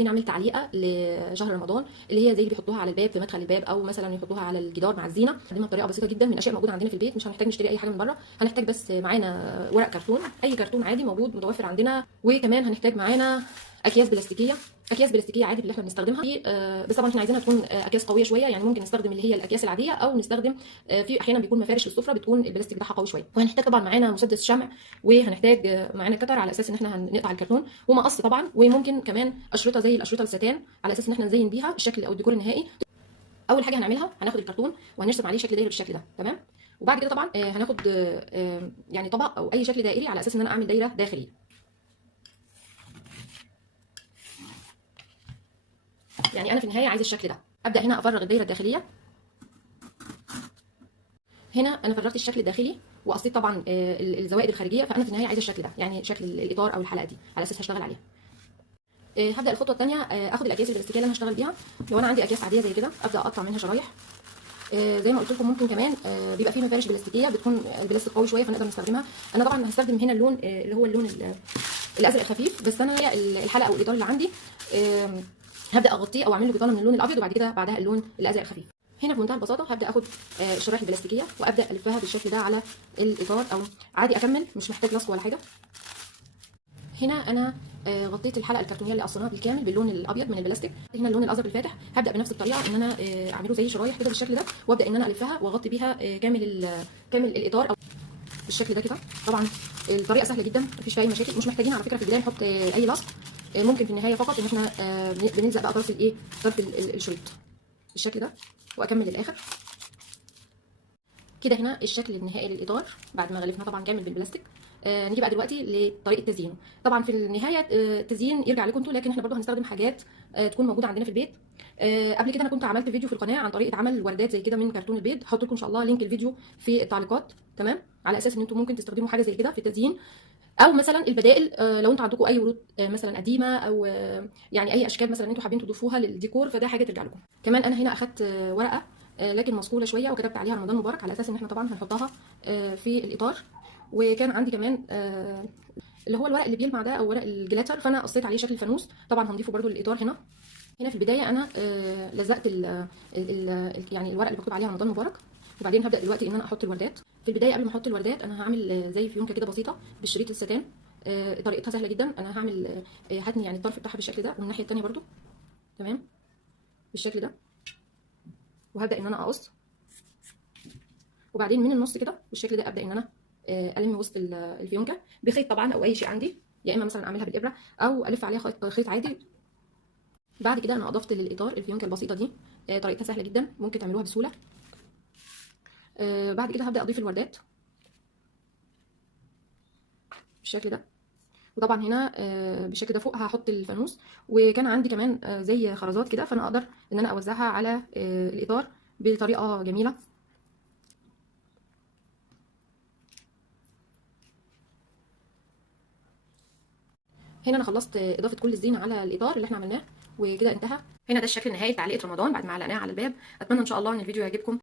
ازاي نعمل تعليقه لشهر رمضان، اللي هي زي اللي بيحطوها على الباب في مدخل الباب، او مثلا يحطوها على الجدار مع الزينه. نقدمها بطريقه بسيطه جدا من اشياء موجوده عندنا في البيت، مش هنحتاج نشتري اي حاجه من بره. هنحتاج بس معانا ورق كرتون، اي كرتون عادي موجود متوفر عندنا، وكمان هنحتاج معانا اكياس بلاستيكيه. اكياس بلاستيكيه عادي اللي احنا بنستخدمها دي، بس طبعا احنا عايزينها تكون اكياس قويه شويه، يعني ممكن نستخدم اللي هي الاكياس العاديه، او نستخدم في احيانا بيكون مفارش للسفره بتكون البلاستيك بتاعها قوي شويه. وهنحتاج طبعا معانا مسدس شمع، وهنحتاج معانا كتر على اساس ان احنا هنقطع الكرتون، ومقص طبعا، وممكن كمان اشرطه زي الاشرطه الستان على اساس ان احنا نزين بيها الشكل او الديكور النهائي. اول حاجه هنعملها هناخد الكرتون وهنرسم عليه شكل دايره بالشكل ده، تمام. وبعد كده طبعا هناخد يعني طبق او اي شكل دائري على اساس ان انا اعمل دايره داخليه. يعني انا في النهايه عايزه الشكل ده. ابدا هنا افرغ الدايره الداخليه. هنا انا فرغت الشكل الداخلي وقصيت طبعا الزوائد الخارجيه، فانا في النهايه عايزه الشكل ده، يعني شكل الاطار او الحلقه دي على اساس هشتغل عليها. هبدا الخطوه الثانيه، اخد الاكياس البلاستيكيه اللي انا هشتغل بيها. لو انا عندي اكياس عاديه زي كده ابدا اقطع منها شرايح. زي ما قلت لكم ممكن كمان بيبقى فيه مفارش بلاستيكيه بتكون البلاستيك قوي شويه فنقدر نستخدمها. انا طبعا هستخدم هنا اللون اللي هو اللون الازرق الخفيف، بس انا هي الحلقه او الاطار اللي عندي هبدا اغطيه او اعمل له بطانه من اللون الابيض، وبعد كده بعدها اللون الازرق الخفيف. هنا بمنتهى البساطه هبدا اخد الشرايح البلاستيكيه وابدا الفها بالشكل ده على الاطار، او عادي اكمل مش محتاج لصق ولا حاجه. هنا انا غطيت الحلقه الكرتونيه اللي قصيناها بالكامل باللون الابيض من البلاستيك. هنا اللون الازرق الفاتح هبدا بنفس الطريقه ان انا اعمله زي شرايح كده بالشكل ده، وابدا ان انا الفها واغطي بيها كامل الاطار او بالشكل ده كده. طبعا الطريقه سهله جدا مفيش فيها اي مشاكل، مش محتاجين على فكره في البدايه نحط اي لصق. ممكن في النهايه فقط ان احنا بنلزق بقى طرف طرف الشريط بالشكل ده، واكمل للاخر كده. هنا الشكل النهائي للاطار بعد ما غلفناه طبعا كامل بالبلاستيك. نيجي بقى دلوقتي لطريقه تزيينه. طبعا في النهايه التزيين يرجع لكم انتوا، لكن احنا برضو هنستخدم حاجات تكون موجوده عندنا في البيت. قبل كده انا كنت عملت فيديو في القناه عن طريقه عمل وردات زي كده من كرتون البيض، هحط لكم ان شاء الله لينك الفيديو في التعليقات، تمام، على اساس ان انتوا ممكن تستخدموا حاجه زي كده في التزيين. او مثلا البدائل، لو انتوا عندكم اي ورود مثلا قديمه، او يعني اي اشكال مثلا انتوا حابين تضيفوها للديكور، فده حاجه ترجع لكم. كمان انا هنا اخدت ورقه لكن مصقوله شويه، وكتبت عليها رمضان مبارك على اساس ان احنا طبعا هنحطها في الاطار. وكان عندي كمان اللي هو الورق اللي بيلمع ده او ورق الجلاتر، فانا قصيت عليه شكل الفانوس، طبعا هنضيفه برده للاطار. هنا في البدايه انا لزقت يعني الورق اللي مكتوب عليها رمضان مبارك. وبعدين هبدا دلوقتي ان انا احط الوردات. في البدايه قبل ما احط الوردات انا هعمل زي فيونكه كده بسيطه بالشريط الستان. طريقتها سهله جدا. انا هعمل هتني يعني الطرف بتاعها بالشكل ده، ومن الناحيه الثانيه برده تمام بالشكل ده، وهبدا ان انا اقص. وبعدين من النص كده بالشكل ده ابدا ان انا الم وسط الفيونكه بخيط طبعا او اي شيء عندي، يا اما مثلا اعملها بالابره او الف عليها خيط عادي. بعد كده انا اضفت للاطار الفيونكه البسيطه دي. طريقتها سهله جدا ممكن تعملوها بسهوله. بعد كده هبدا اضيف الوردات بالشكل ده. وطبعا هنا بالشكل ده فوق هحط الفانوس. وكان عندي كمان زي خرزات كده، فانا اقدر ان انا اوزعها على الاطار بطريقه جميله. هنا انا خلصت اضافه كل الزينه على الاطار اللي احنا عملناه، وكده انتهى. هنا ده الشكل النهائي لتعليقه رمضان بعد ما علقناها على الباب. اتمنى ان شاء الله ان الفيديو يعجبكم.